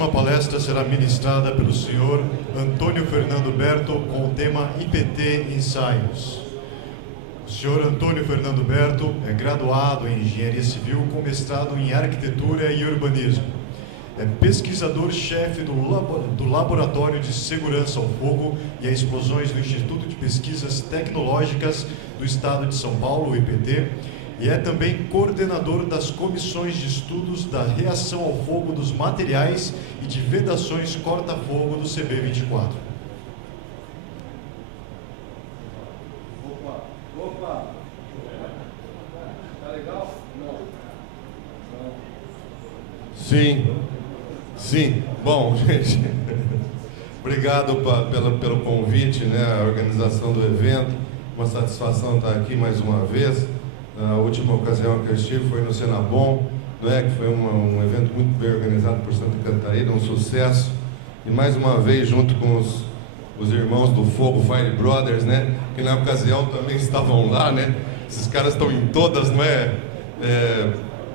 A palestra será ministrada pelo senhor Antônio Fernando Berto com o tema IPT Ensaios. O senhor Antônio Fernando Berto é graduado em Engenharia Civil com mestrado em Arquitetura e Urbanismo. É pesquisador-chefe do Laboratório de Segurança ao Fogo e a Explosões do Instituto de Pesquisas Tecnológicas do Estado de São Paulo, o IPT, e é também coordenador das comissões de estudos da reação ao fogo dos materiais e de vedações corta-fogo do CB24. Opa! Tá legal? Não. Sim. Bom, gente, obrigado pelo convite, né, a organização do evento. Uma satisfação estar aqui mais uma vez. A última ocasião que eu estive foi no Senabom, né, que foi um evento muito bem organizado por Santa Catarina, um sucesso. E mais uma vez, junto com os irmãos do Fogo, Fire Brothers, né, que na ocasião também estavam lá, né. Esses caras estão em todas, não é?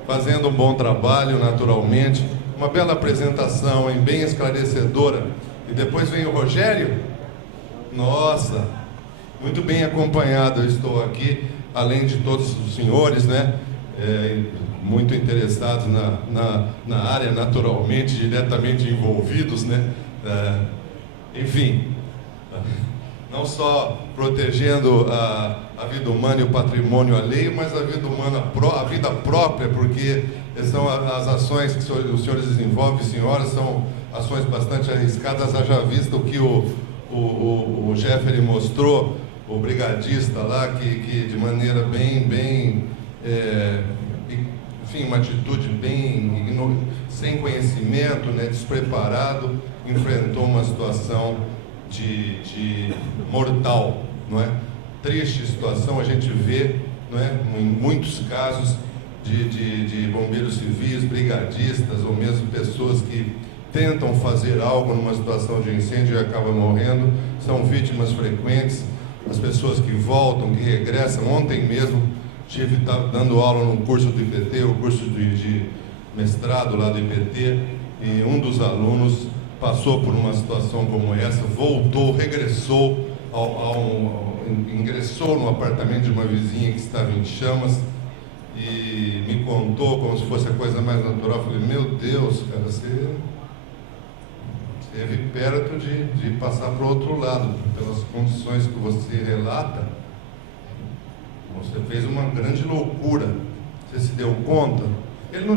Fazendo um bom trabalho, naturalmente. Uma bela apresentação, hein, bem esclarecedora. E depois vem o Rogério. Nossa, muito bem acompanhado eu estou aqui, além de todos os senhores, né, muito interessados na área, naturalmente, diretamente envolvidos, né, enfim, não só protegendo a vida humana e o patrimônio alheio, mas a vida humana, a vida própria, porque são as ações que os senhores desenvolvem, senhoras, são ações bastante arriscadas, haja vista o que o Jeffrey mostrou, o brigadista lá, que de maneira bem, enfim, uma atitude bem sem conhecimento, né, despreparado, enfrentou uma situação de mortal, não é? Triste situação, a gente vê, não é, em muitos casos de bombeiros civis, brigadistas ou mesmo pessoas que tentam fazer algo numa situação de incêndio e acabam morrendo, são vítimas frequentes. As pessoas que voltam, que regressam. Ontem mesmo estive dando aula num curso do IPT, o curso de mestrado lá do IPT, e um dos alunos passou por uma situação como essa, voltou, regressou, ingressou no apartamento de uma vizinha que estava em chamas e me contou como se fosse a coisa mais natural. Eu falei, meu Deus, cara, você esteve perto de passar para o outro lado, pelas condições que você relata. Você fez uma grande loucura. Você se deu conta? Ele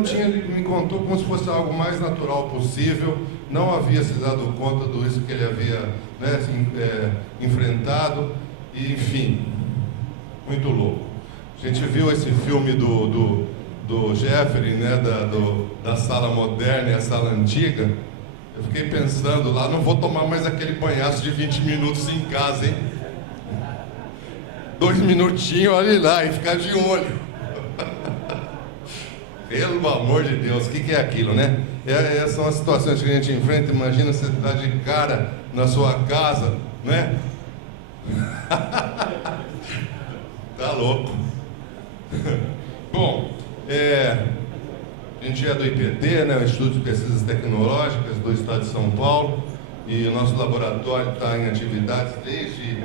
me contou como se fosse algo mais natural possível, não havia se dado conta do risco que ele havia, né, assim, enfrentado, e enfim, muito louco. A gente viu esse filme do Jeffrey, né, da sala moderna e a sala antiga. Eu fiquei pensando lá, não vou tomar mais aquele banhaço de 20 minutos em casa, hein? 2 minutinhos, olha lá, e ficar de olho. Pelo amor de Deus, o que é aquilo, né? São as situações que a gente enfrenta. Imagina você estar de cara na sua casa, né? Tá louco. Bom, a gente é do IPT, né, o Instituto de Pesquisas Tecnológicas do Estado de São Paulo, e o nosso laboratório está em atividades desde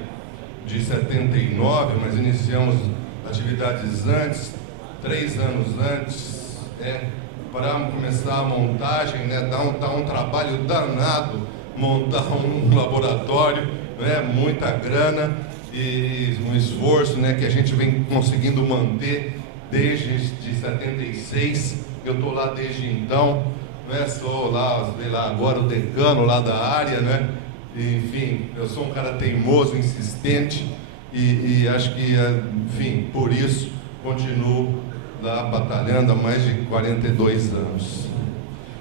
de 79, mas iniciamos atividades antes, 3 anos antes, para começar a montagem, né, dá um trabalho danado montar um laboratório, né, muita grana e um esforço, né, que a gente vem conseguindo manter desde 76. Eu estou lá desde então, né? Sou lá, sei lá, agora o decano lá da área, né? E, enfim, eu sou um cara teimoso, insistente e acho que, enfim, por isso continuo lá batalhando há mais de 42 anos.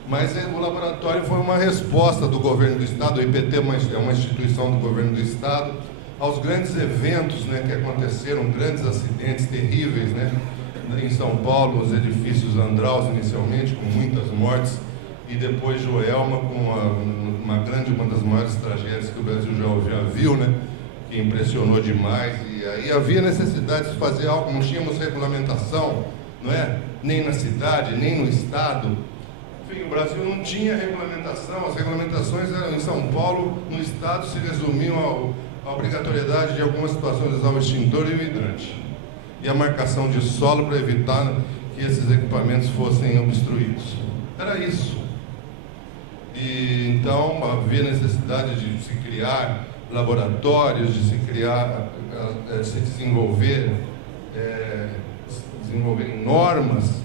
Mas o laboratório foi uma resposta do governo do Estado, o IPT é uma instituição do governo do Estado, aos grandes eventos, né, que aconteceram, grandes acidentes terríveis, né? Em São Paulo, os edifícios Andraus inicialmente, com muitas mortes, e depois Joelma, com uma das maiores tragédias que o Brasil já viu, né? Que impressionou demais, e aí havia necessidade de fazer algo, não tínhamos regulamentação, não é? Nem na cidade, nem no estado. Enfim, o Brasil não tinha regulamentação, as regulamentações eram em São Paulo, no estado, se resumiam à obrigatoriedade de algumas situações de usar o extintor e o hidrante. E a marcação de solo para evitar que esses equipamentos fossem obstruídos. Era isso. E então havia necessidade de se criar laboratórios, de se criar, de se desenvolver normas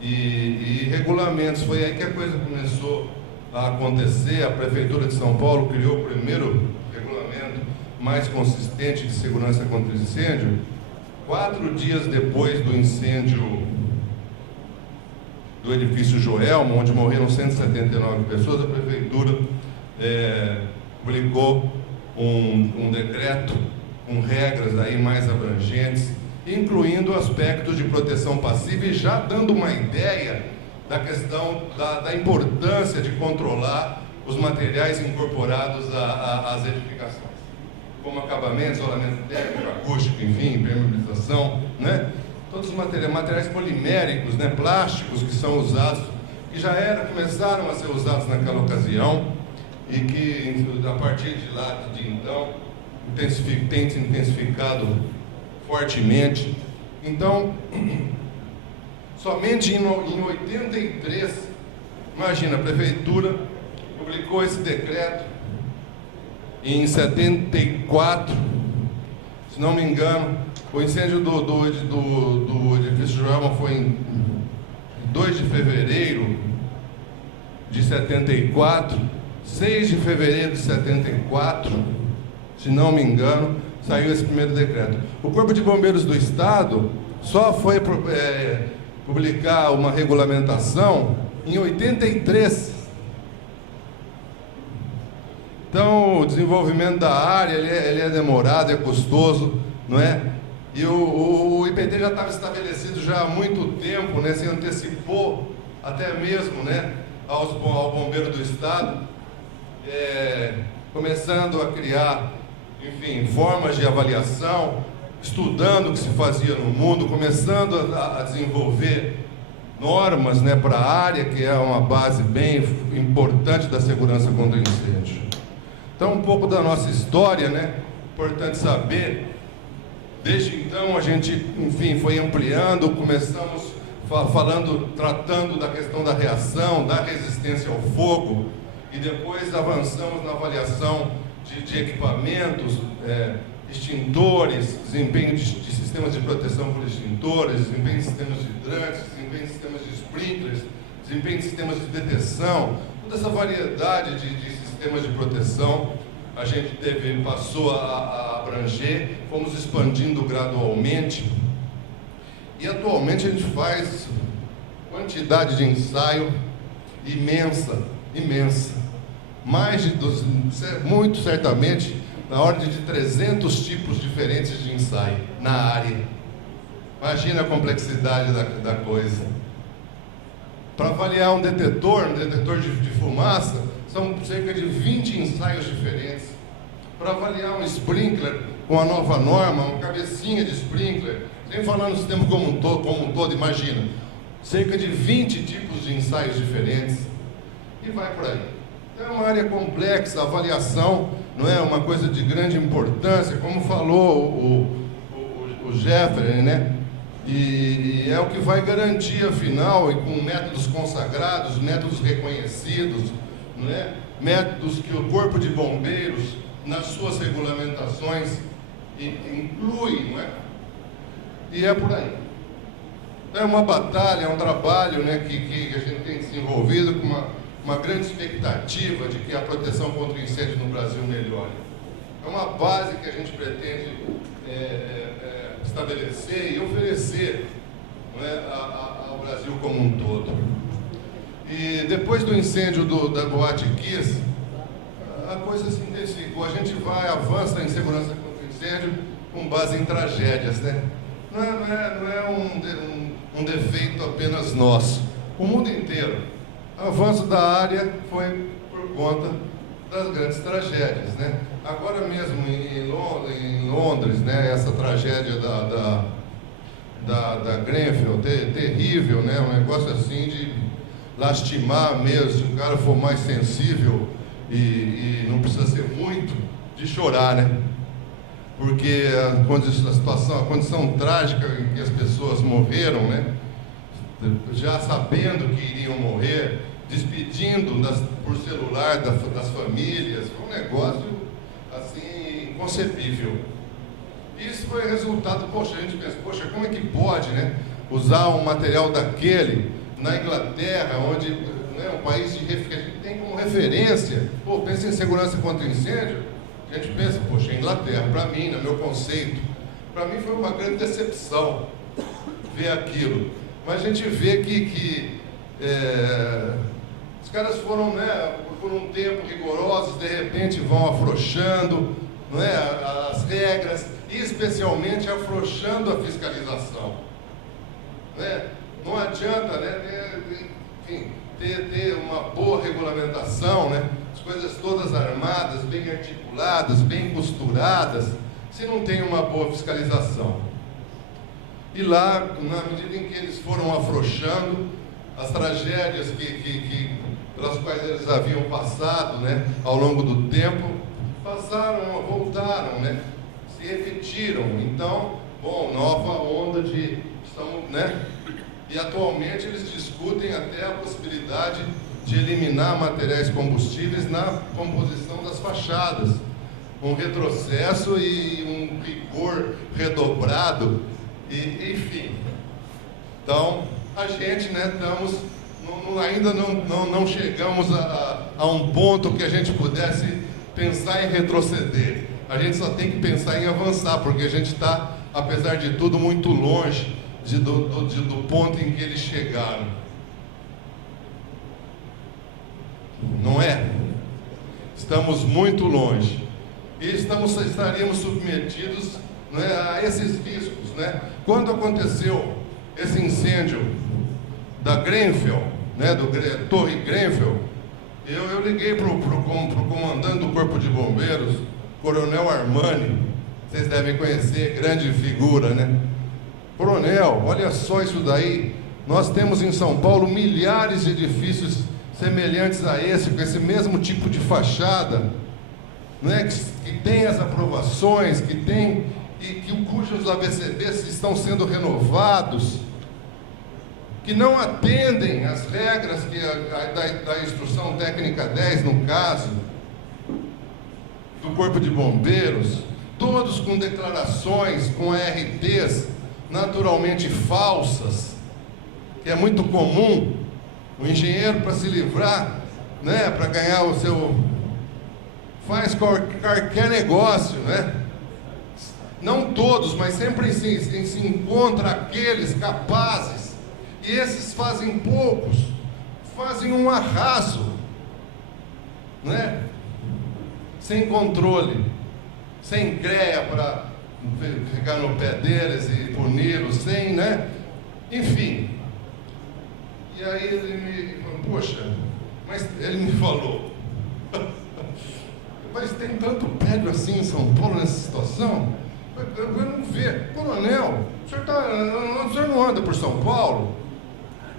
e regulamentos. Foi aí que a coisa começou a acontecer. A Prefeitura de São Paulo criou o primeiro regulamento mais consistente de segurança contra incêndio, 4 dias depois do incêndio do edifício Joelma, onde morreram 179 pessoas. A Prefeitura publicou um decreto com regras aí mais abrangentes, incluindo aspectos de proteção passiva e já dando uma ideia da questão da importância de controlar os materiais incorporados às edificações, como acabamento, isolamento térmico, acústico, enfim, impermeabilização, né? Todos os materiais poliméricos, né, plásticos que são usados, que começaram a ser usados naquela ocasião e que, a partir de lá, de então, tem se intensificado fortemente. Então, somente em 83, imagina, a Prefeitura publicou esse decreto, em 74, se não me engano, o incêndio do edifício Joelma foi em 2 de fevereiro de 74, 6 de fevereiro de 74, se não me engano, saiu esse primeiro decreto. O Corpo de Bombeiros do Estado só foi publicar uma regulamentação em 83. Então, o desenvolvimento da área ele é demorado, é custoso, não é? E o IPT já estava estabelecido já há muito tempo, né? Se antecipou até mesmo, né, ao Bombeiro do Estado, começando a criar, enfim, formas de avaliação, estudando o que se fazia no mundo, começando a desenvolver normas, né, para a área, que é uma base bem importante da segurança contra incêndio. Então, um pouco da nossa história, né? Importante saber. Desde então, a gente, enfim, foi ampliando, começamos tratando da questão da reação, da resistência ao fogo, e depois avançamos na avaliação de equipamentos, extintores, desempenho de sistemas de proteção por extintores, desempenho de sistemas de hidrantes, desempenho de sistemas de sprinklers, desempenho de sistemas de detecção, toda essa variedade de sistemas de proteção a gente passou a abranger, fomos expandindo gradualmente, e atualmente a gente faz quantidade de ensaio imensa, muito certamente, na ordem de 300 tipos diferentes de ensaio na área. Imagina a complexidade da coisa. Para avaliar um detetor de fumaça, são cerca de 20 ensaios diferentes. Para avaliar um sprinkler com a nova norma, uma cabecinha de sprinkler, sem falar no sistema como um todo, imagina, cerca de 20 tipos de ensaios diferentes, e vai por aí. Então é uma área complexa, a avaliação não é uma coisa de grande importância, como falou o Jeffrey, né? E é o que vai garantir, afinal, e com métodos consagrados, métodos reconhecidos, não é? Métodos que o Corpo de Bombeiros, nas suas regulamentações, inclui, não é? E é por aí. É uma batalha, é um trabalho, né, que a gente tem desenvolvido com uma grande expectativa de que a proteção contra o incêndio no Brasil melhore. É uma base que a gente pretende estabelecer e oferecer, não é, ao Brasil como um todo. E depois do incêndio da Boate Kiss, a coisa se intensificou. A gente avança em segurança contra incêndio com base em tragédias, né? Não é um defeito apenas nosso. O mundo inteiro. O avanço da área foi por conta das grandes tragédias, né? Agora mesmo em Londres, né? Essa tragédia da Grenfell, terrível, né? Um negócio assim lastimar mesmo, se o cara for mais sensível e não precisa ser muito, de chorar, né? Porque a condição trágica em que as pessoas morreram, né? Já sabendo que iriam morrer, despedindo por celular das famílias, foi um negócio assim inconcebível. Isso foi resultado, poxa, a gente pensa, poxa, como é que pode, né, usar um material daquele na Inglaterra, onde, né, um país que a gente tem como referência, pô, pensa em segurança contra incêndio, a gente pensa, poxa, Inglaterra, para mim, no meu conceito, para mim foi uma grande decepção ver aquilo. Mas a gente vê que os caras foram, né, por um tempo rigorosos, de repente vão afrouxando, né, as regras, e especialmente afrouxando a fiscalização. Né? Não adianta, né, enfim, ter uma boa regulamentação, né, as coisas todas armadas, bem articuladas, bem costuradas, se não tem uma boa fiscalização. E lá, na medida em que eles foram afrouxando, as tragédias pelas quais eles haviam passado, né, ao longo do tempo, voltaram, né, se repetiram. Então, bom, nova onda né, e atualmente eles discutem até a possibilidade de eliminar materiais combustíveis na composição das fachadas. Um retrocesso e um rigor redobrado. Enfim, então a gente, né, ainda não chegamos a um ponto que a gente pudesse pensar em retroceder. A gente só tem que pensar em avançar, porque a gente está, apesar de tudo, muito longe do ponto em que eles chegaram. Não é? Estamos muito longe. E estaríamos submetidos, né, a esses riscos. Né? Quando aconteceu esse incêndio da Grenfell, né, Torre Grenfell, eu liguei para o comandante do Corpo de Bombeiros, Coronel Armani, vocês devem conhecer, grande figura, né? Coronel, olha só isso daí, nós temos em São Paulo milhares de edifícios semelhantes a esse, com esse mesmo tipo de fachada, né, que tem as aprovações, cujos ABCBs estão sendo renovados, que não atendem às regras da Instrução Técnica 10, no caso, do Corpo de Bombeiros, todos com declarações, com ARTs naturalmente falsas, que é muito comum o engenheiro, para se livrar, né, para ganhar o seu... faz qualquer negócio, né? Não todos, mas sempre se encontra aqueles capazes, e esses fazem poucos, fazem um arraso, né? Sem controle, sem greia para ficar no pé deles e puni-los, sem, né? Enfim. E aí ele me falou, poxa, mas ele me falou, mas tem tanto prédio assim em São Paulo nessa situação? Eu não vejo. Coronel, o senhor não anda por São Paulo?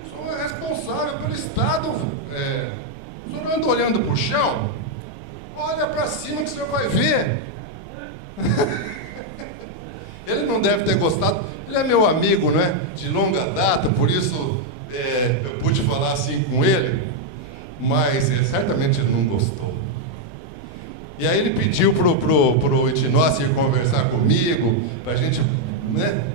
O senhor é responsável pelo Estado. O senhor anda olhando para o chão? Olha para cima que o senhor vai ver. Ele não deve ter gostado. Ele é meu amigo, né, de longa data, por isso eu pude falar assim com ele, mas certamente ele não gostou. E aí ele pediu pro Itinócio ir conversar comigo, para a gente, né,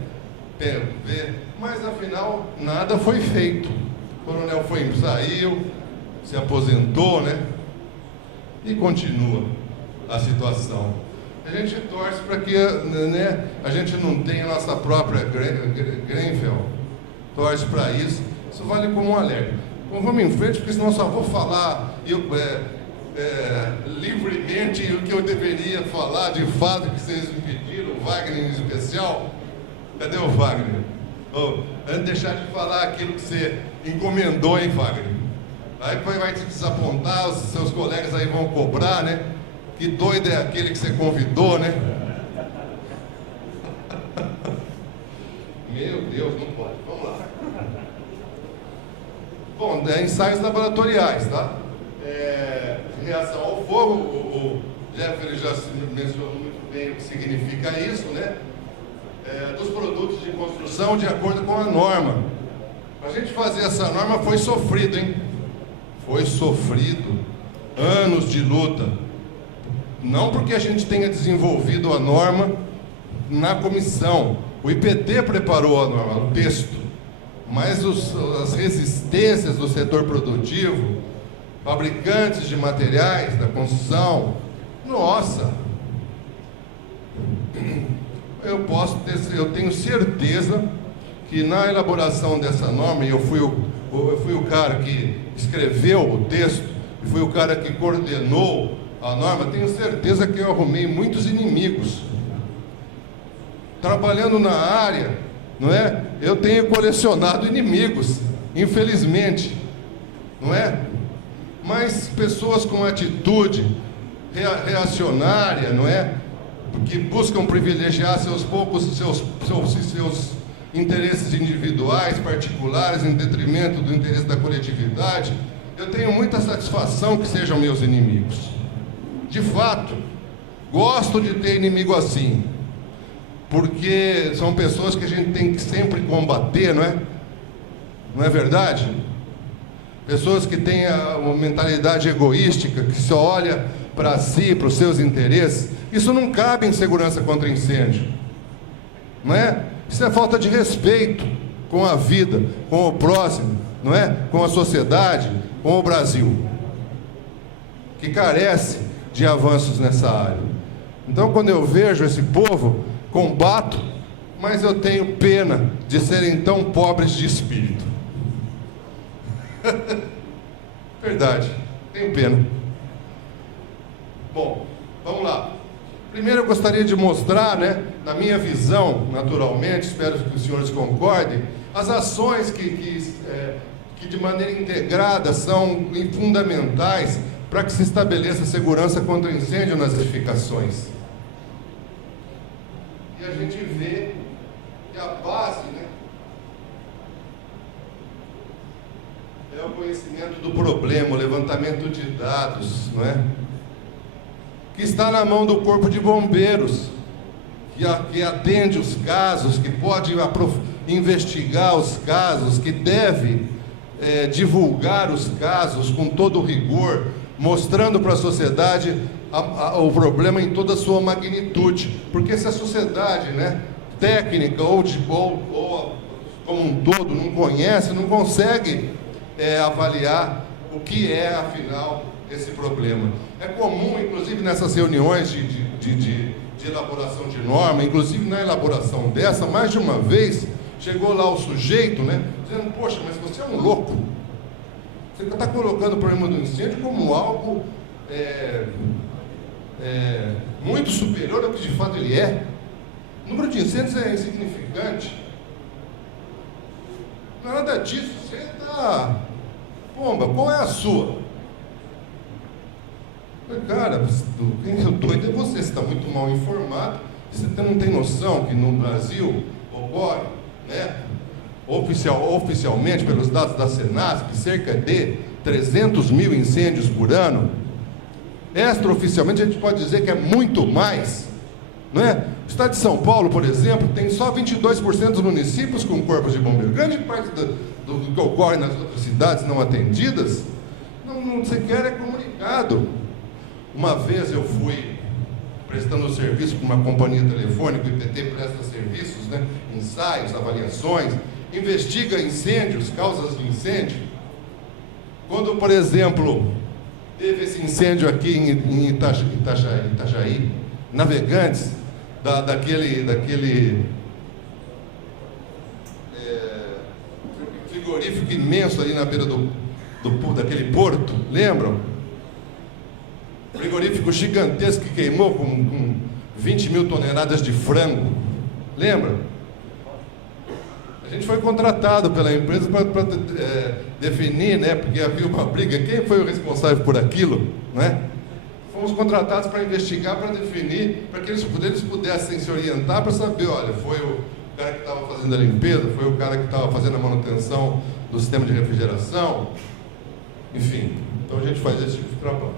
ver, mas afinal nada foi feito. O coronel saiu, se aposentou, né, e continua a situação. A gente torce para que, né, a gente não tenha a nossa própria Grenfell, torce para isso. Isso vale como um alerta. Então vamos em frente, porque senão só vou falar livremente o que eu deveria falar de fato que vocês me pediram, o Wagner em especial. Cadê o Wagner? Antes de deixar de falar aquilo que você encomendou, hein, Wagner? Aí depois vai te desapontar, os seus colegas aí vão cobrar, né? Que doido é aquele que você convidou, né? Meu Deus, não pode. Vamos lá. Bom, ensaios laboratoriais, tá? Reação ao fogo, o Jeffrey já mencionou muito bem o que significa isso, né? Dos produtos de construção de acordo com a norma. Para a gente fazer essa norma foi sofrido, hein? Foi sofrido. Anos de luta. Não porque a gente tenha desenvolvido a norma na comissão. O IPT preparou a norma, o texto. Mas as resistências do setor produtivo, fabricantes de materiais da construção, nossa! Eu tenho certeza que na elaboração dessa norma, e eu fui o cara que escreveu o texto, e fui o cara que coordenou a norma, tenho certeza que eu arrumei muitos inimigos. Trabalhando na área, não é? Eu tenho colecionado inimigos, infelizmente, não é? Mas pessoas com atitude reacionária, não é? Que buscam privilegiar seus interesses individuais, particulares, em detrimento do interesse da coletividade, eu tenho muita satisfação que sejam meus inimigos. De fato, gosto de ter inimigo assim, porque são pessoas que a gente tem que sempre combater, não é? Não é verdade? Pessoas que têm uma mentalidade egoística, que só olha para si, para os seus interesses. Isso não cabe em segurança contra incêndio, não é? Isso é falta de respeito com a vida, com o próximo, não é? Com a sociedade, com o Brasil, que carece de avanços nessa área. Então, quando eu vejo esse povo, combato, mas eu tenho pena de serem tão pobres de espírito. Verdade, tenho pena. Bom, vamos lá. Primeiro eu gostaria de mostrar, né, na minha visão, naturalmente, espero que os senhores concordem, as ações que de maneira integrada são fundamentais para que se estabeleça segurança contra incêndio nas edificações. E a gente vê que a base, né, é o conhecimento do problema, o levantamento de dados, não é? Que está na mão do Corpo de Bombeiros, que atende os casos, que pode investigar os casos, que deve divulgar os casos com todo o rigor, mostrando para a sociedade o problema em toda a sua magnitude. Porque se a sociedade, né, técnica ou como um todo não conhece, não consegue avaliar o que é, afinal, esse problema. É comum, inclusive, nessas reuniões de elaboração de norma, inclusive na elaboração dessa, mais de uma vez, chegou lá o sujeito, né, dizendo, poxa, mas você é um louco. Você está colocando o problema do incêndio como algo muito superior ao que de fato ele é. O número de incêndios é insignificante. Não é nada disso. Você está... Pomba, qual é a sua? Cara, o doido é você está muito mal informado. Você não tem noção que no Brasil ocorre, né, oficialmente, pelos dados da Senasp, cerca de 300 mil incêndios por ano. Extraoficialmente, a gente pode dizer que é muito mais, não é? O estado de São Paulo, por exemplo, tem só 22% dos municípios com corpos de bombeiro. Grande parte do que ocorre nas outras cidades não atendidas, não sequer é comunicado. Uma vez eu fui prestando serviço para uma companhia telefônica, o IPT presta serviços, né, ensaios, avaliações, investiga incêndios, causas de incêndio. Quando, por exemplo, teve esse incêndio aqui em Itajaí, Navegantes, daquele frigorífico imenso ali na beira daquele porto, lembram? Frigorífico gigantesco que queimou com 20 mil toneladas de frango, lembra? A gente foi contratado pela empresa para definir, né, porque havia uma briga, quem foi o responsável por aquilo, né? Fomos contratados para investigar, para definir, para que eles pudessem se orientar para saber, olha, foi o cara que estava fazendo a limpeza, foi o cara que estava fazendo a manutenção do sistema de refrigeração, enfim, então a gente faz esse tipo de trabalho.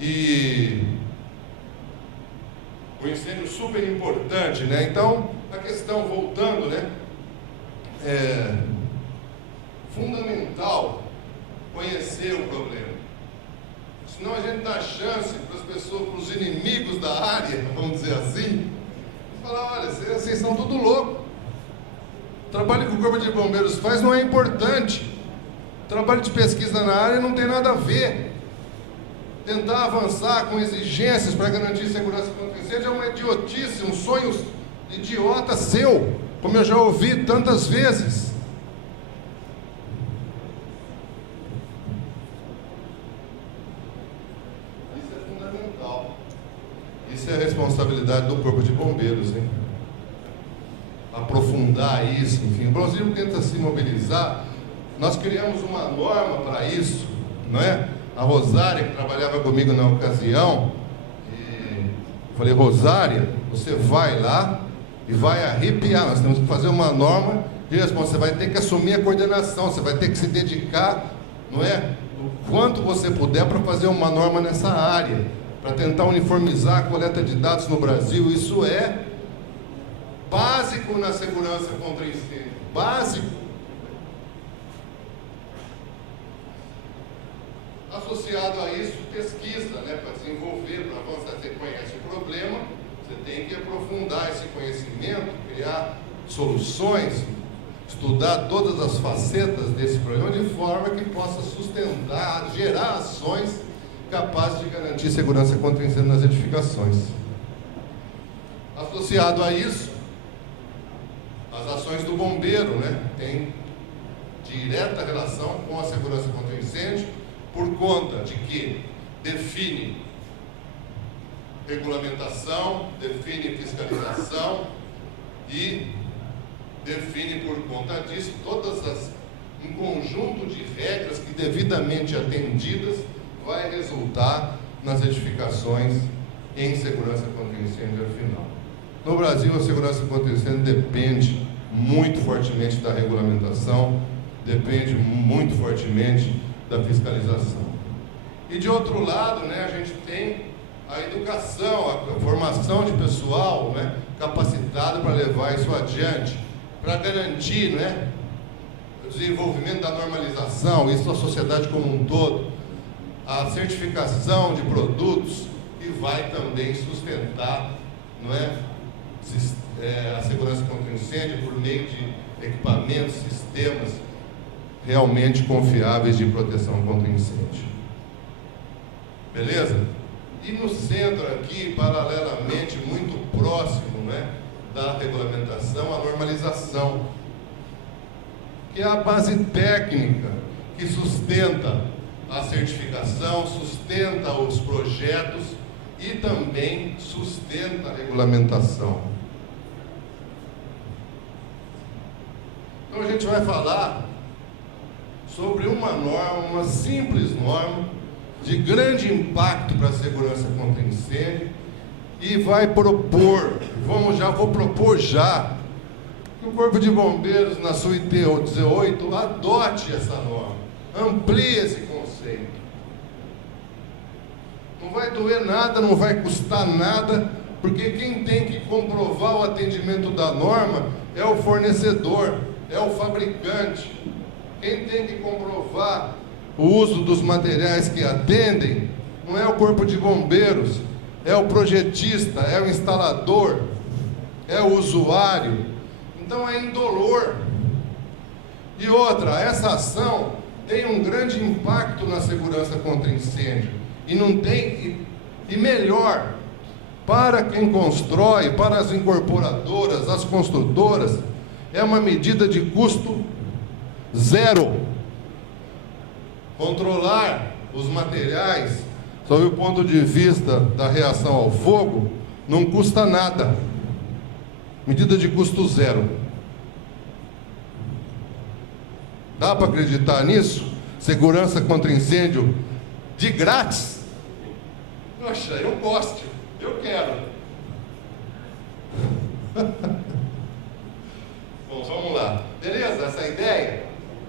E o incêndio super importante, né? Então, a questão, voltando, né? É fundamental conhecer o problema. Senão a gente dá chance para as pessoas, para os inimigos da área, vamos dizer assim, e falar, olha, vocês são tudo louco. O trabalho que o Corpo de Bombeiros faz não é importante. O trabalho de pesquisa na área não tem nada a ver. Tentar avançar com exigências para garantir segurança contra incêndio é uma idiotice, um sonho idiota seu, como eu já ouvi tantas vezes. Isso é fundamental. Isso é a responsabilidade do Corpo de Bombeiros, hein? Aprofundar isso, enfim. O Brasil tenta se mobilizar. Nós criamos uma norma para isso, não é? A Rosária, que trabalhava comigo na ocasião, falei, Rosária, você vai lá e vai arrepiar. Nós temos que fazer uma norma de resposta. Você vai ter que assumir a coordenação, você vai ter que se dedicar, não é? O quanto você puder para fazer uma norma nessa área, para tentar uniformizar a coleta de dados no Brasil. Isso é básico na segurança contra incêndio. Básico. Associado a isso, pesquisa, né, para desenvolver, para avançar. Você conhece o problema, você tem que aprofundar esse conhecimento, criar soluções, estudar todas as facetas desse problema de forma que possa sustentar, gerar ações capazes de garantir segurança contra incêndio nas edificações. Associado a isso, as ações do bombeiro, né, tem direta relação com a segurança contra incêndio, por conta de que define regulamentação, define fiscalização e define por conta disso um conjunto de regras que, devidamente atendidas, vai resultar nas edificações em segurança contra incêndio afinal. No Brasil, a segurança contra incêndio depende muito fortemente da regulamentação, depende muito fortemente da fiscalização. E de outro lado, né, a gente tem a educação, a formação de pessoal, né, capacitado para levar isso adiante, para garantir, né, o desenvolvimento da normalização, isso na sociedade como um todo, a certificação de produtos, e vai também sustentar, não é, a segurança contra incêndio por meio de equipamentos, sistemas realmente confiáveis de proteção contra incêndio. Beleza? E no centro aqui, paralelamente, muito próximo, né, da regulamentação, a normalização, que é a base técnica que sustenta a certificação, sustenta os projetos e também sustenta a regulamentação. Então a gente vai falar sobre uma norma, uma simples norma, de grande impacto para a segurança contra incêndio, e vai propor, vou propor já, que o Corpo de Bombeiros, na sua IT 18, adote essa norma, amplie esse conceito. Não vai doer nada, não vai custar nada, porque quem tem que comprovar o atendimento da norma é o fornecedor, é o fabricante. Quem tem que comprovar o uso dos materiais que atendem não é o Corpo de Bombeiros, é o projetista, é o instalador, é o usuário. Então é indolor. E outra, essa ação tem um grande impacto na segurança contra incêndio. E melhor, para quem constrói, para as incorporadoras, as construtoras, é uma medida de custo zero. Controlar os materiais, sob o ponto de vista da reação ao fogo, não custa nada. Medida de custo zero. Dá para acreditar nisso? Segurança contra incêndio de grátis? Poxa, eu gosto, eu quero. Bom, vamos lá. Beleza? essa ideia?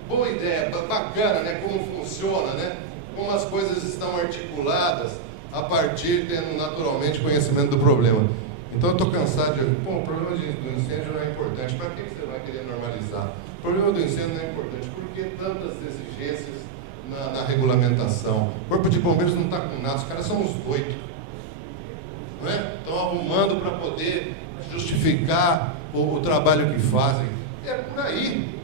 Boa ideia, bacana, né? Como funciona, né? Como as coisas estão articuladas a partir, tendo naturalmente conhecimento do problema. Então eu estou cansado de... Pô, o problema do incêndio não é importante. Para que você vai querer normalizar? O problema do incêndio não é importante. Por que tantas exigências na regulamentação? O Corpo de Bombeiros não está com nada, os caras são uns doidos. Não é? Estão arrumando para poder justificar o trabalho que fazem. É por aí.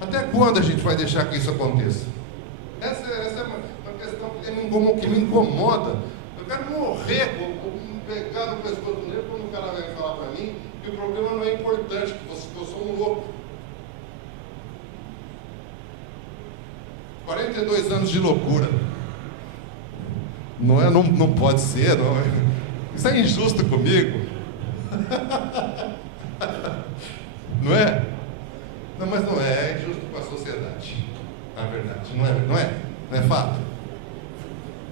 Até quando a gente vai deixar que isso aconteça? Essa é uma questão que me incomoda. Eu quero morrer, pegar no pescoço dele quando o cara vem falar para mim que o problema não é importante, que eu sou um louco. 42 anos de loucura. Não pode ser, não. Isso é injusto comigo. Não é? Não, mas não é injusto com a sociedade. Na verdade, não é fato.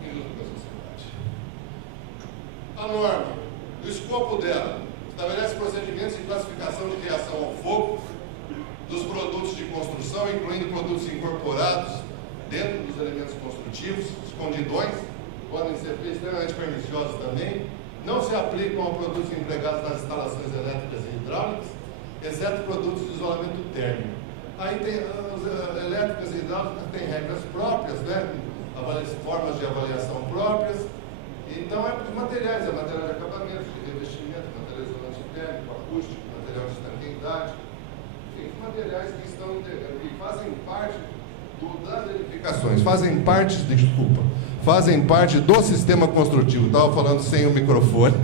Injusto com a sociedade. A norma, o escopo dela, estabelece procedimentos de classificação de reação ao fogo dos produtos de construção, incluindo produtos incorporados dentro dos elementos construtivos, escondidões, podem ser extremamente perniciosos também. Não se aplicam a produtos empregados nas instalações elétricas e hidráulicas, exceto produtos de isolamento térmico. Aí tem as elétricas e hidráulicas têm regras próprias, né? Formas de avaliação próprias. Então é de materiais, é material de acabamento, de revestimento, material isolante térmico, acústico, material de estanqueidade. Enfim, materiais que estão que fazem parte das edificações, fazem parte do sistema construtivo. Estava falando sem o microfone.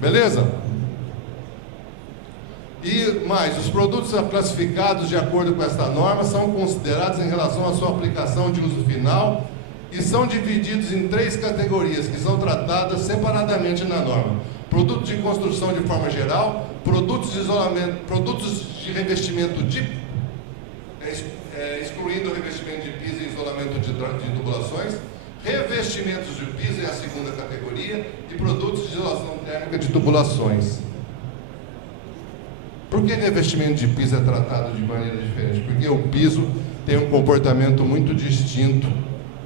Beleza? E mais, os produtos classificados de acordo com esta norma são considerados em relação à sua aplicação de uso final e são divididos em 3 categorias que são tratadas separadamente na norma: produtos de construção de forma geral, produtos de isolamento, produtos de revestimento excluindo o revestimento de piso e isolamento de tubulações, revestimentos de piso é a segunda categoria, e produtos de isolação térmica de tubulações. Por que revestimento de piso é tratado de maneira diferente? Porque o piso tem um comportamento muito distinto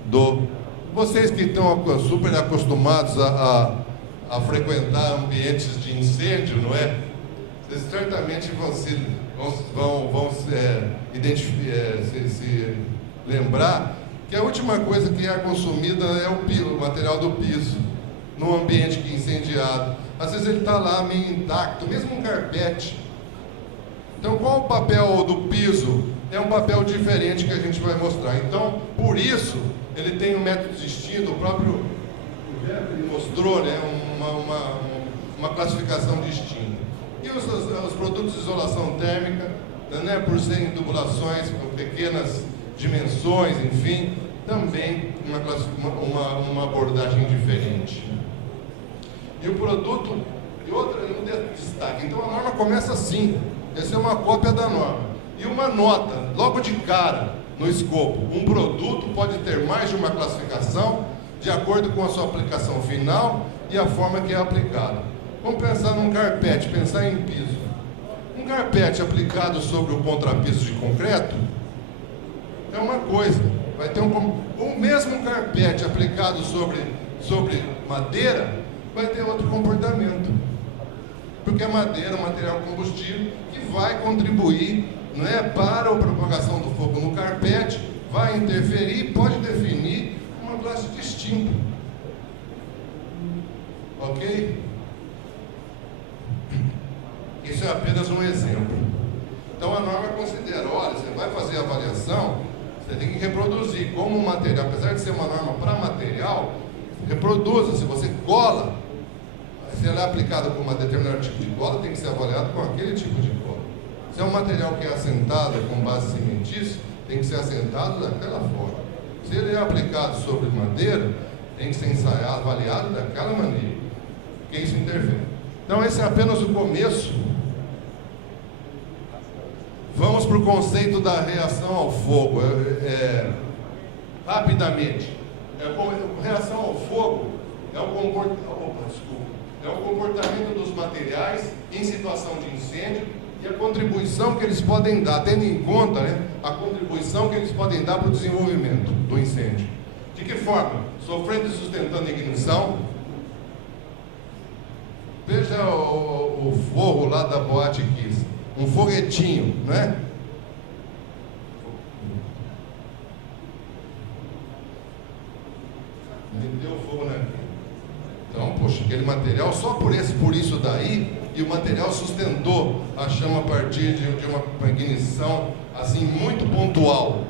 do... Vocês que estão super acostumados a frequentar ambientes de incêndio, não é? Vocês certamente vão se lembrar que a última coisa que é consumida é o material do piso, num ambiente que é incendiado. Às vezes ele está lá meio intacto, mesmo um carpete. Então, qual o papel do piso? É um papel diferente que a gente vai mostrar. Então, por isso, ele tem um método distinto. O próprio Jeffrey mostrou, né, uma classificação distinta. E os produtos de isolação térmica, né, por serem tubulações com pequenas dimensões, enfim, também uma abordagem diferente. E o produto, um destaque. Então, a norma começa assim. Essa é uma cópia da norma. E uma nota, logo de cara, no escopo. Um produto pode ter mais de uma classificação de acordo com a sua aplicação final e a forma que é aplicada. Vamos pensar num carpete, pensar em piso. Um carpete aplicado sobre o contrapiso de concreto é uma coisa. Vai ter o mesmo carpete aplicado sobre madeira vai ter outro comportamento. Porque a madeira é um material combustível que vai contribuir, não é, para a propagação do fogo no carpete, vai interferir e pode definir uma classe distinta. Ok? Isso é apenas um exemplo. Então a norma considera, olha, você vai fazer a avaliação, você tem que reproduzir como um material, apesar de ser uma norma para material, reproduza, se você cola, se ela é aplicada com um determinado tipo de cola, tem que ser avaliado com aquele tipo de cola. Se é um material que é assentado com base cimentícia, tem que ser assentado daquela forma. Se ele é aplicado sobre madeira, tem que ser ensaiado, avaliado daquela maneira. Porque isso interfere. Então esse é apenas o começo. Vamos para o conceito da reação ao fogo. Rapidamente. Reação ao fogo é o comportamento. é o comportamento dos materiais em situação de incêndio e a contribuição que eles podem dar, tendo em conta, né, a contribuição que eles podem dar para o desenvolvimento do incêndio. De que forma? Sofrendo e sustentando ignição. Veja o forro lá da Boate Kiss, um foguetinho, né? Meteu fogo naquilo. Então, poxa, aquele material, só por isso daí, e o material sustentou a chama a partir de uma ignição assim muito pontual.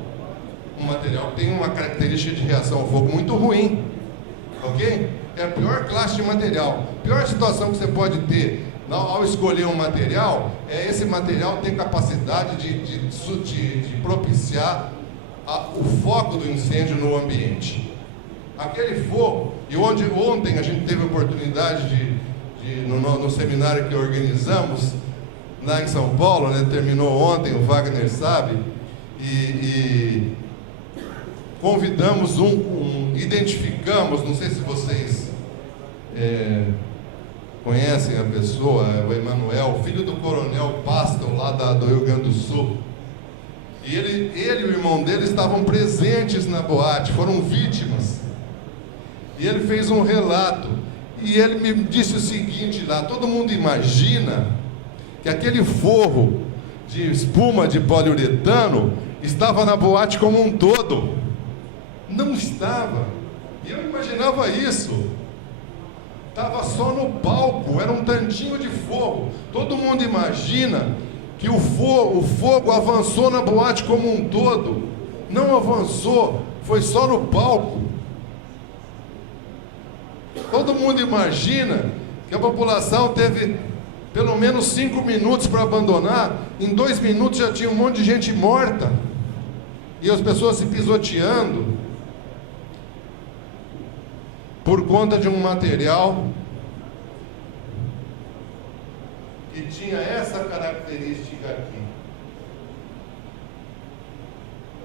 Um material que tem uma característica de reação ao fogo muito ruim, ok? É a pior classe de material. A pior situação que você pode ter ao escolher um material é esse material ter capacidade de propiciar o foco do incêndio no ambiente. Aquele fogo, e ontem a gente teve a oportunidade no seminário que organizamos lá em São Paulo, né, terminou ontem, o Wagner sabe, e convidamos identificamos, não sei se vocês conhecem a pessoa, o Emanuel, filho do coronel Pastel, lá do Rio Grande do Sul. E ele e o irmão dele estavam presentes na boate, foram vítimas. E ele fez um relato, e ele me disse o seguinte lá: todo mundo imagina que aquele forro de espuma de poliuretano estava na boate como um todo. Não estava. E eu imaginava isso. Estava só no palco, era um tantinho de fogo. Todo mundo imagina que o fogo avançou na boate como um todo. Não avançou, foi só no palco. Todo mundo imagina que a população teve pelo menos 5 minutos para abandonar. Em 2 minutos já tinha um monte de gente morta. E as pessoas se pisoteando por conta de um material que tinha essa característica aqui.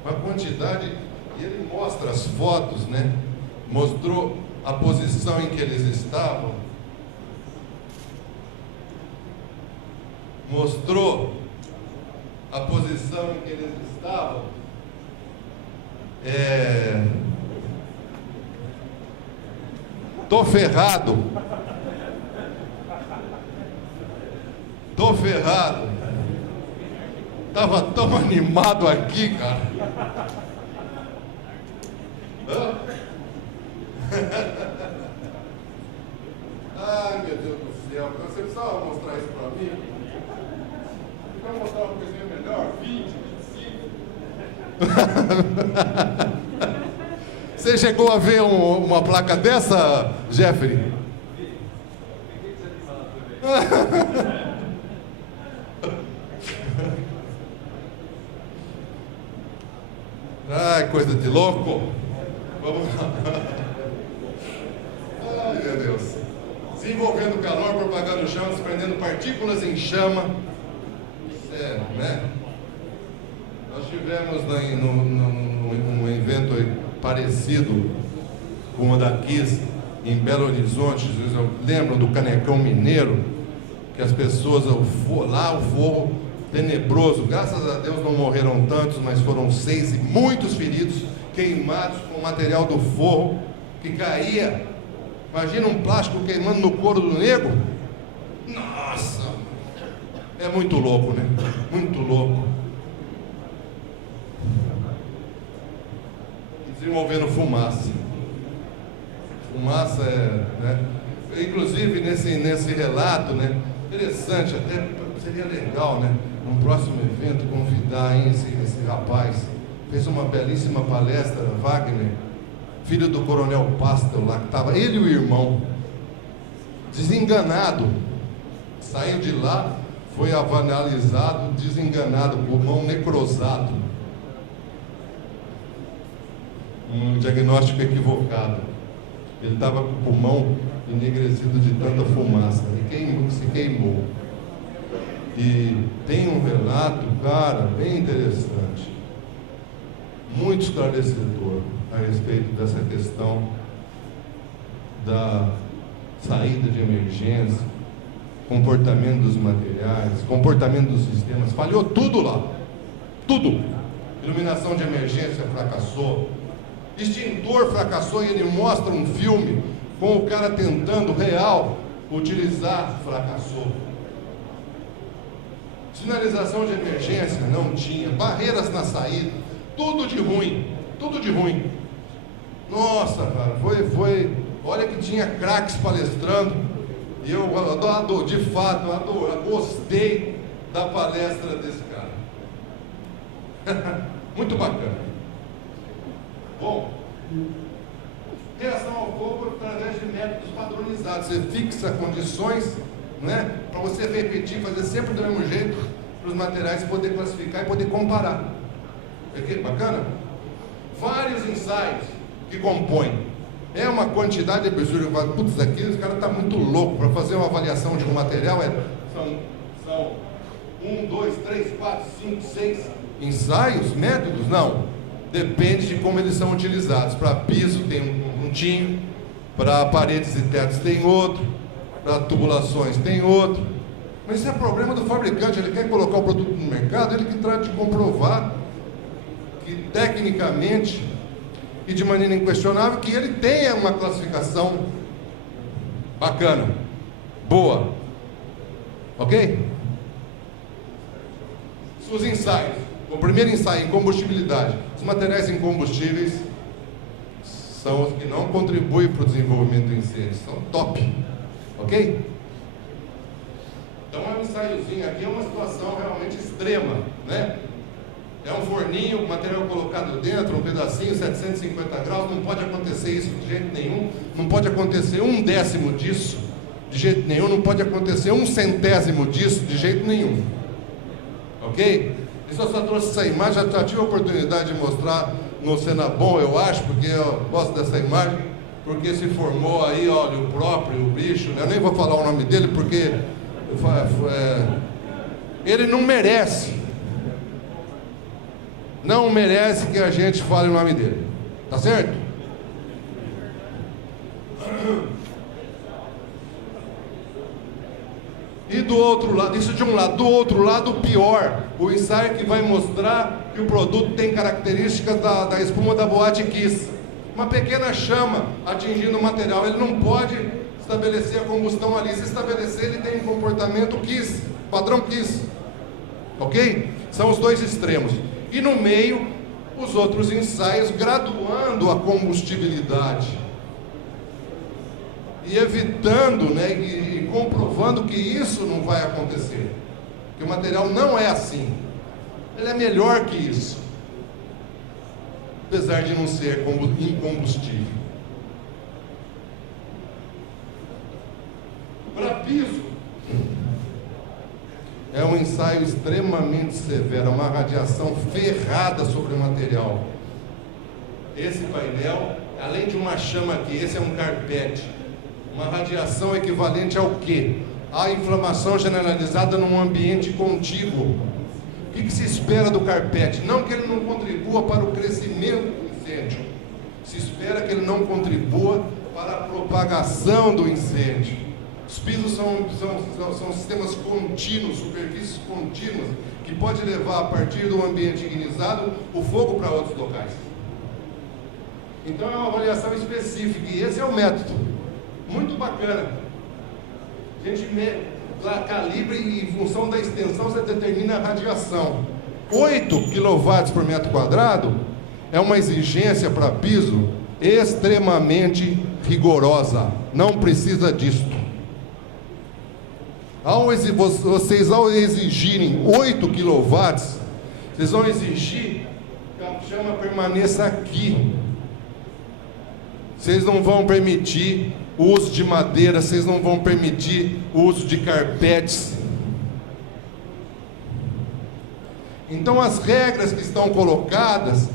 Uma quantidade, e ele mostra as fotos, né? Mostrou a posição em que eles estavam. Mostrou a posição em que eles estavam. Tô ferrado. Tô ferrado. Tava tão animado aqui, cara. Ai, meu Deus do céu. Você precisava mostrar isso pra mim? Eu quero mostrar uma coisinha melhor. 20, 25. Você chegou a ver uma placa dessa, Jeffrey? Ai, coisa de louco. Vamos lá. Ai, meu Deus. Desenvolvendo calor, propagando o chão, desprendendo partículas em chama. Sério, né? Nós tivemos num evento parecido com o da Kiss em Belo Horizonte. Vocês lembram do Canecão Mineiro? Que as pessoas, o fogo tenebroso, graças a Deus não morreram tantos, mas foram 6 e muitos feridos, queimados com o material do forro que caía. Imagina um plástico queimando no couro do nego. Nossa, é muito louco, né? Muito louco. Desenvolvendo fumaça. Fumaça né? Inclusive nesse relato, né? Interessante, até seria legal, né? Num próximo evento convidar esse rapaz. Fez uma belíssima palestra, Wagner, filho do coronel Pastel lá, que estava ele e o irmão, desenganado. Saiu de lá, foi analisado, desenganado, pulmão necrosado. Um diagnóstico equivocado. Ele estava com o pulmão enegrecido de tanta fumaça. E se queimou. E tem um relato, cara, bem interessante, muito esclarecedor a respeito dessa questão saída de emergência, comportamento dos materiais, comportamento dos sistemas, falhou tudo lá, tudo. Iluminação de emergência fracassou, extintor fracassou, e ele mostra um filme com o cara tentando real utilizar, fracassou. Sinalização de emergência não tinha, barreiras na saída, tudo de ruim, tudo de ruim. Nossa, cara, foi, olha que tinha craques palestrando, e eu de fato, eu gostei da palestra desse cara. Muito bacana. Bom, reação ao fogo através de métodos padronizados. Você fixa condições, né, para você repetir, fazer sempre do mesmo jeito, para os materiais poder classificar e poder comparar. Bacana? Vários ensaios que compõem. É uma quantidade absurda. Eu falo, putz, aqui os caras estão muito loucos para fazer uma avaliação de um material. São 1, 2, 3, 4, 5, 6 ensaios, métodos? Não. Depende de como eles são utilizados. Para piso tem um conjuntinho, para paredes e tetos tem outro, para tubulações tem outro. Mas isso é problema do fabricante. Ele quer colocar o produto no mercado, ele que trata de comprovar que tecnicamente e de maneira inquestionável que ele tenha uma classificação bacana, boa. Ok? Os ensaios. O primeiro ensaio em combustibilidade. Os materiais incombustíveis são os que não contribuem para o desenvolvimento do incêndio. São top. Ok? Então é um ensaiozinho aqui, é uma situação realmente extrema, né? É um forninho, material colocado dentro, um pedacinho, 750 graus, não pode acontecer isso de jeito nenhum, não pode acontecer 1/10 disso, de jeito nenhum, não pode acontecer 1/100 disso, de jeito nenhum. Ok? Isso eu só trouxe essa imagem, já tive a oportunidade de mostrar no Senabom, eu acho, porque eu gosto dessa imagem, porque se formou aí, olha, o próprio, o bicho, né? Eu nem vou falar o nome dele, porque ele não merece. Não merece que a gente fale o nome dele. Tá certo? E do outro lado, isso de um lado. Do outro lado, o pior. O ensaio que vai mostrar que o produto tem características da espuma da Boate Kiss. Uma pequena chama atingindo o material. Ele não pode estabelecer a combustão ali. Se estabelecer, ele tem um comportamento Kiss, padrão Kiss. Ok? São os dois extremos. E no meio, os outros ensaios graduando a combustibilidade e evitando, né, e comprovando que isso não vai acontecer, que o material não é assim, ele é melhor que isso, apesar de não ser incombustível. Para piso, é um ensaio extremamente severo, uma radiação ferrada sobre o material. Esse painel, além de uma chama aqui, esse é um carpete. Uma radiação equivalente ao quê? A inflamação generalizada num ambiente contíguo. O que se espera do carpete? Não que ele não contribua para o crescimento do incêndio. Se espera que ele não contribua para a propagação do incêndio. Os pisos são sistemas contínuos, superfícies contínuas, que pode levar, a partir do ambiente ignizado, o fogo para outros locais. Então é uma avaliação específica, e esse é o método. Muito bacana. A gente calibra e, em função da extensão, você determina a radiação. 8 kW por metro quadrado é uma exigência para piso extremamente rigorosa. Não precisa disto. Vocês, ao exigirem 8 kW, vocês vão exigir que a chama permaneça aqui. Vocês não vão permitir o uso de madeira, vocês não vão permitir o uso de carpetes. Então as regras que estão colocadas,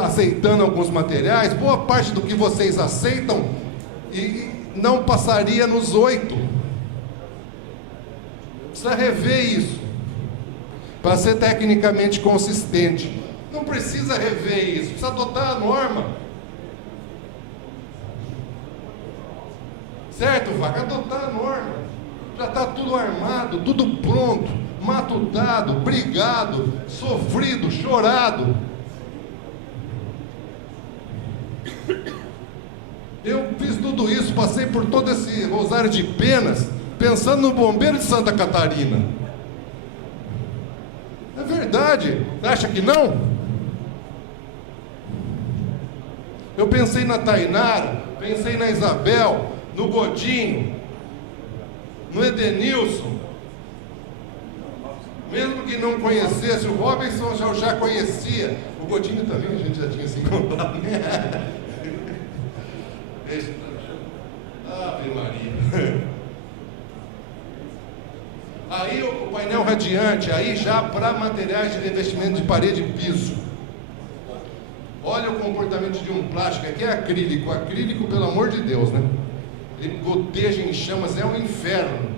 aceitando alguns materiais, boa parte do que vocês aceitam e não passaria nos 8. Precisa rever isso para ser tecnicamente consistente. Não precisa rever isso, precisa adotar a norma. Certo, Wagner? Adotar a norma. Já está tudo armado, tudo pronto, matutado, brigado, sofrido, chorado. Eu fiz tudo isso, passei por todo esse rosário de penas, pensando no bombeiro de Santa Catarina. É verdade. Você acha que não? Eu pensei na Tainara, pensei na Isabel, no Godinho, no Edenilson. Mesmo que não conhecesse, o Robinson eu já conhecia. O Godinho também a gente já tinha se encontrado. Ave Maria. Aí o painel radiante, aí já para materiais de revestimento de parede e piso. Olha o comportamento de um plástico, aqui é acrílico. Acrílico, pelo amor de Deus, né? Ele goteja em chamas, é um inferno.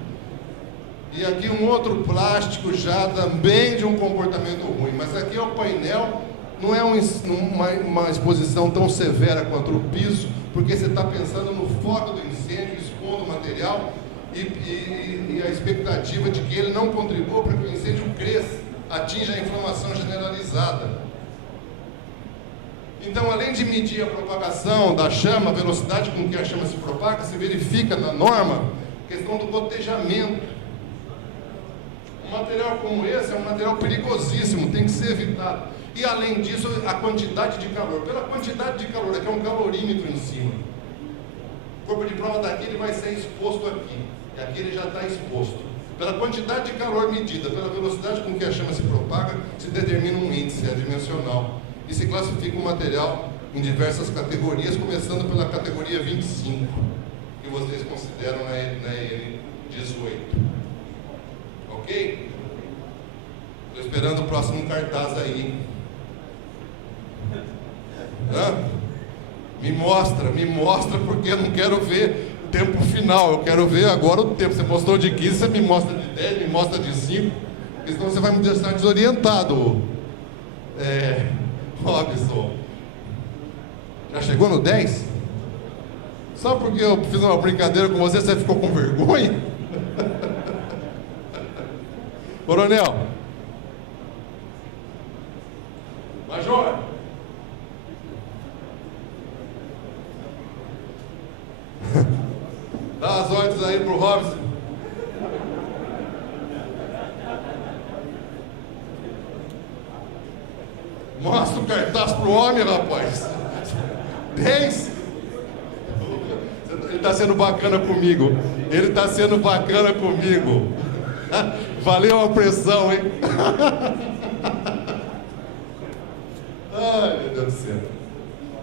E aqui um outro plástico já também de um comportamento ruim. Mas aqui é o painel, não é uma exposição tão severa quanto o piso, porque você está pensando no foco do incêndio, expondo o material e a expectativa de que ele não contribua para que o incêndio cresça, atinja a inflamação generalizada. Então, além de medir a propagação da chama, a velocidade com que a chama se propaga, se verifica na norma a questão do gotejamento. Um material como esse é um material perigosíssimo, tem que ser evitado. E além disso, a quantidade de calor. Pela quantidade de calor, aqui é um calorímetro em cima. O corpo de prova daqui ele vai ser exposto aqui. E aqui ele já está exposto. Pela quantidade de calor medida, pela velocidade com que a chama se propaga, se determina um índice adimensional. E se classifica o material em diversas categorias, começando pela categoria 25, que vocês consideram na EN 18. Ok? Estou esperando o próximo cartaz aí. Me mostra, porque eu não quero ver o tempo final, eu quero ver agora o tempo. Você mostrou de 15, você me mostra de 10, me mostra de 5, porque senão você vai me deixar desorientado. Robson, já chegou no 10? Só porque eu fiz uma brincadeira com você, você ficou com vergonha? Coronel, Major, dá as ordens aí pro Robson. Mostra o cartaz pro homem, rapaz. 10. Ele está sendo bacana comigo. Valeu a pressão, hein? Ai, meu Deus do céu.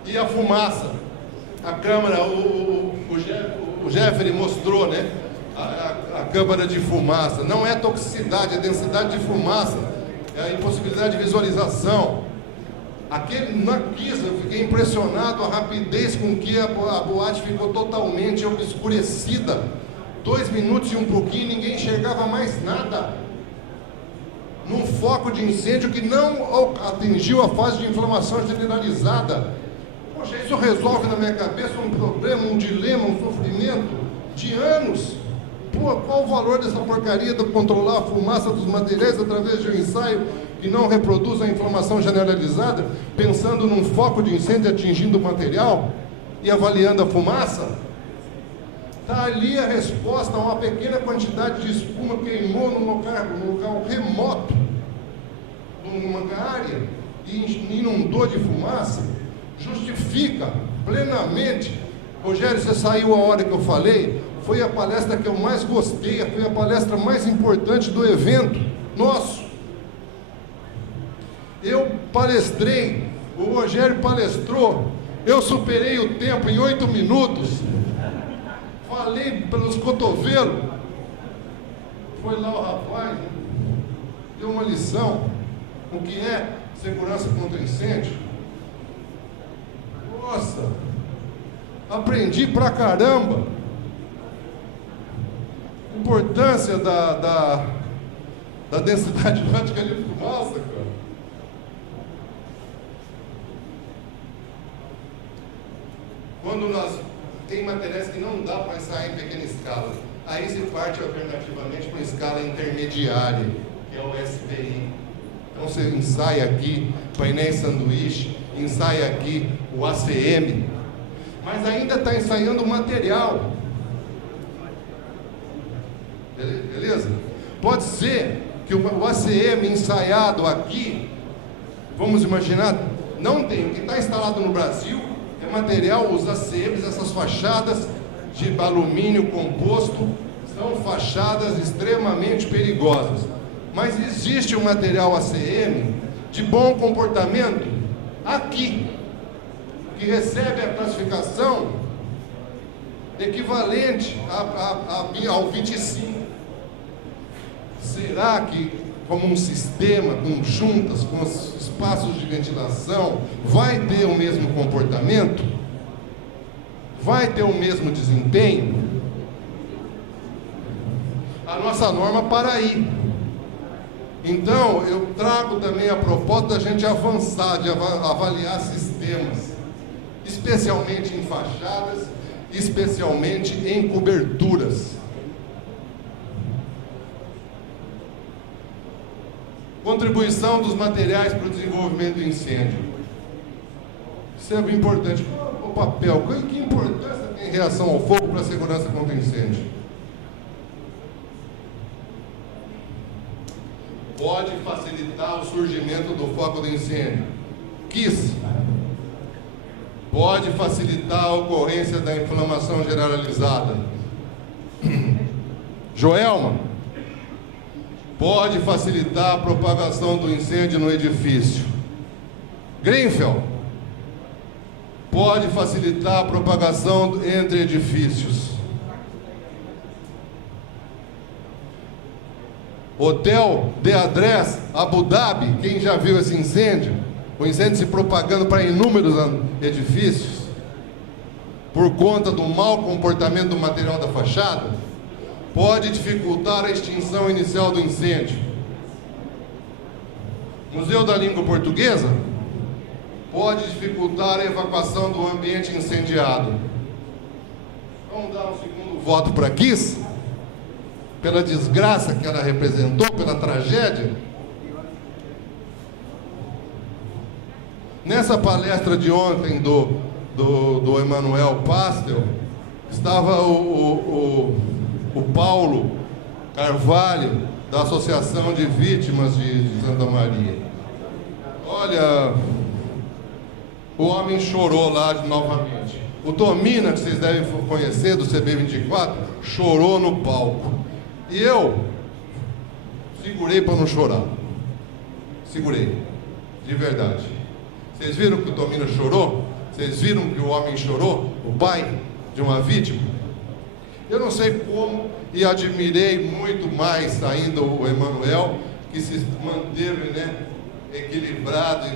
E a fumaça? A câmara, o Jeffrey mostrou, né? A câmara de fumaça. Não é toxicidade, é densidade de fumaça. É a impossibilidade de visualização. Aqui eu fiquei impressionado a rapidez com que a boate ficou totalmente obscurecida. 2 minutos e um pouquinho, ninguém enxergava mais nada. Num foco de incêndio que não atingiu a fase de inflamação generalizada. Poxa, isso resolve na minha cabeça um problema, um dilema, um sofrimento de anos. Pô, qual o valor dessa porcaria de controlar a fumaça dos materiais através de um ensaio que não reproduz a inflamação generalizada, pensando num foco de incêndio atingindo o material e avaliando a fumaça? Está ali a resposta a uma pequena quantidade de espuma que queimou num local remoto, numa área, e inundou de fumaça, justifica plenamente. Rogério, você saiu a hora que eu falei, foi a palestra que eu mais gostei, foi a palestra mais importante do evento nosso. Eu palestrei, o Rogério palestrou, eu superei o tempo em 8 minutos, falei pelos cotovelos. Foi lá o rapaz, deu uma lição, o que é segurança contra incêndio. Nossa, aprendi pra caramba. Importância da densidade ótica de fumaça, cara. Quando nós tem materiais que não dá para ensaiar em pequena escala. Aí se parte alternativamente para escala intermediária, que é o SPI. Então você ensaia aqui painéis sanduíche, ensaia aqui o ACM, mas ainda está ensaiando o material. Beleza? Pode ser que o ACM ensaiado aqui, vamos imaginar, não tem. O que está instalado no Brasil é material, os ACMs, essas fachadas de alumínio composto, são fachadas extremamente perigosas. Mas existe um material ACM de bom comportamento aqui, que recebe a classificação equivalente ao 25. Será que, como um sistema, com juntas, com os espaços de ventilação, vai ter o mesmo comportamento? Vai ter o mesmo desempenho? A nossa norma para aí. Então, eu trago também a proposta da gente avançar, de avaliar sistemas, especialmente em fachadas, especialmente em coberturas. Contribuição dos materiais para o desenvolvimento do incêndio. Isso é bem importante. O papel, que importância tem em reação ao fogo para a segurança contra incêndio? Pode facilitar o surgimento do foco do incêndio. KISS. Pode facilitar a ocorrência da inflamação generalizada. Joelma. Pode facilitar a propagação do incêndio no edifício. Greenfield. Pode facilitar a propagação entre edifícios. Hotel The Address, Abu Dhabi, quem já viu esse incêndio? O incêndio se propagando para inúmeros edifícios, por conta do mau comportamento do material da fachada, pode dificultar a extinção inicial do incêndio. Museu da Língua Portuguesa pode dificultar a evacuação do ambiente incendiado. Vamos dar um segundo voto para KISS? Pela desgraça que ela representou, pela tragédia. Nessa palestra de ontem do Emanuel Pastel, estava o Paulo Carvalho, da Associação de Vítimas de Santa Maria. Olha, o homem chorou lá novamente. O Tomina, que vocês devem conhecer, do CB24, chorou no palco. E eu segurei para não chorar. Segurei, de verdade. Vocês viram que o Tomina chorou? Vocês viram que o homem chorou? O pai de uma vítima? Eu não sei como, e admirei muito mais ainda o Emanuel, que se manteve, né, equilibrado.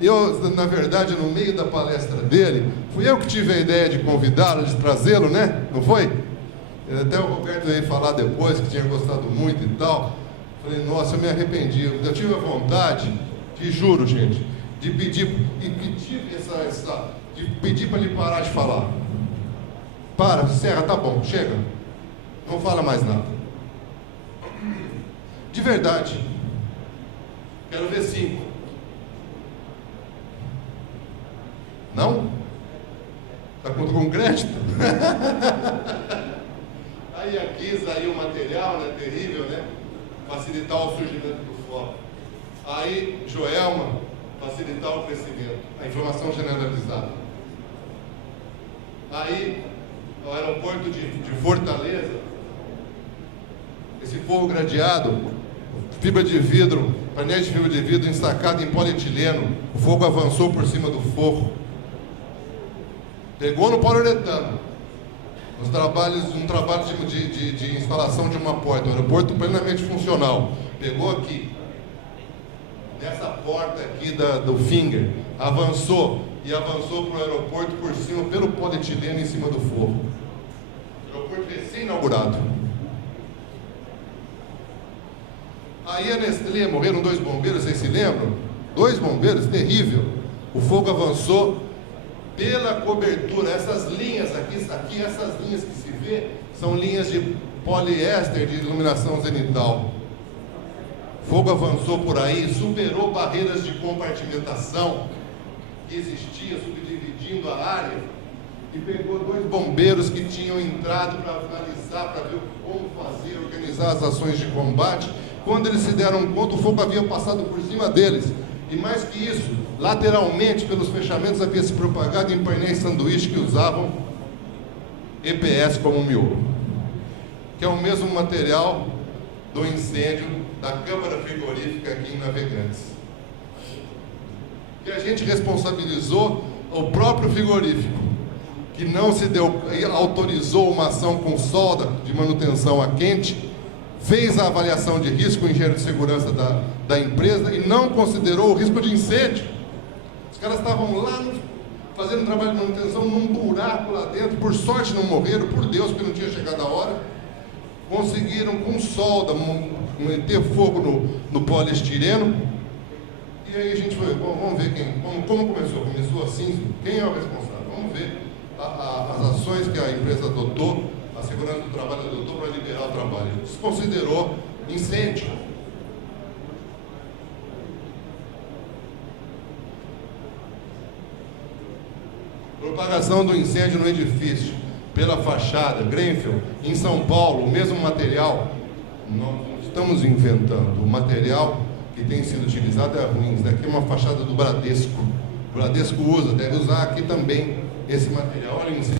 Eu, na verdade, no meio da palestra dele, fui eu que tive a ideia de convidá-lo, de trazê-lo, né? Não foi? Até o Roberto veio falar depois que tinha gostado muito e tal. Falei, nossa, eu me arrependi. Eu tive a vontade, te juro, gente, de pedir para ele parar de falar. Para, encerra, tá bom, chega. Não fala mais nada. De verdade. Quero ver 5. Não? Está com crédito? Aí aqui saiu o material, né? Terrível, né? Facilitar o surgimento do foco. Aí, Joelma, facilitar o crescimento, a inflamação generalizada. Aí, o aeroporto de Fortaleza, esse fogo gradeado, fibra de vidro, painéis de fibra de vidro ensacado em polietileno, o fogo avançou por cima do forro. Pegou no poliuretano. Um trabalho de instalação de uma porta, o aeroporto plenamente funcional. Pegou aqui, nessa porta aqui do Finger, avançou para o aeroporto por cima, pelo polietileno em cima do forro. Aeroporto recém-inaugurado. Aí a Nestlé, morreram 2 bombeiros, vocês se lembram? 2 bombeiros, terrível. O fogo avançou pela cobertura. Essas linhas aqui, essas linhas que se vê, são linhas de poliéster de iluminação zenital. O fogo avançou por aí, superou barreiras de compartimentação que existia, subdividindo a área, e pegou 2 bombeiros que tinham entrado para analisar, para ver como fazer, organizar as ações de combate. Quando eles se deram conta, o fogo havia passado por cima deles. E mais que isso, lateralmente, pelos fechamentos, havia se propagado em painéis sanduíche que usavam EPS como miolo, que é o mesmo material do incêndio da câmara frigorífica aqui em Navegantes. E a gente responsabilizou o próprio frigorífico, que não se autorizou uma ação com solda de manutenção a quente, fez a avaliação de risco, o engenheiro de segurança da empresa, e não considerou o risco de incêndio. Os caras estavam lá fazendo trabalho de manutenção num buraco lá dentro, por sorte não morreram, por Deus, porque não tinha chegado a hora. Conseguiram com solda meter fogo no poliestireno. E aí a gente foi, vamos ver como começou. Começou assim, quem é o responsável? Vamos ver as ações que a empresa adotou, a segurança do trabalho adotou para liberar o trabalho. Desconsiderou incêndio. Propagação do incêndio no edifício, pela fachada, Grenfell, em São Paulo, o mesmo material. Nós não estamos inventando. O material que tem sido utilizado é ruim. Isso daqui é uma fachada do Bradesco. O Bradesco usa, deve usar aqui também esse material. Olha o incêndio.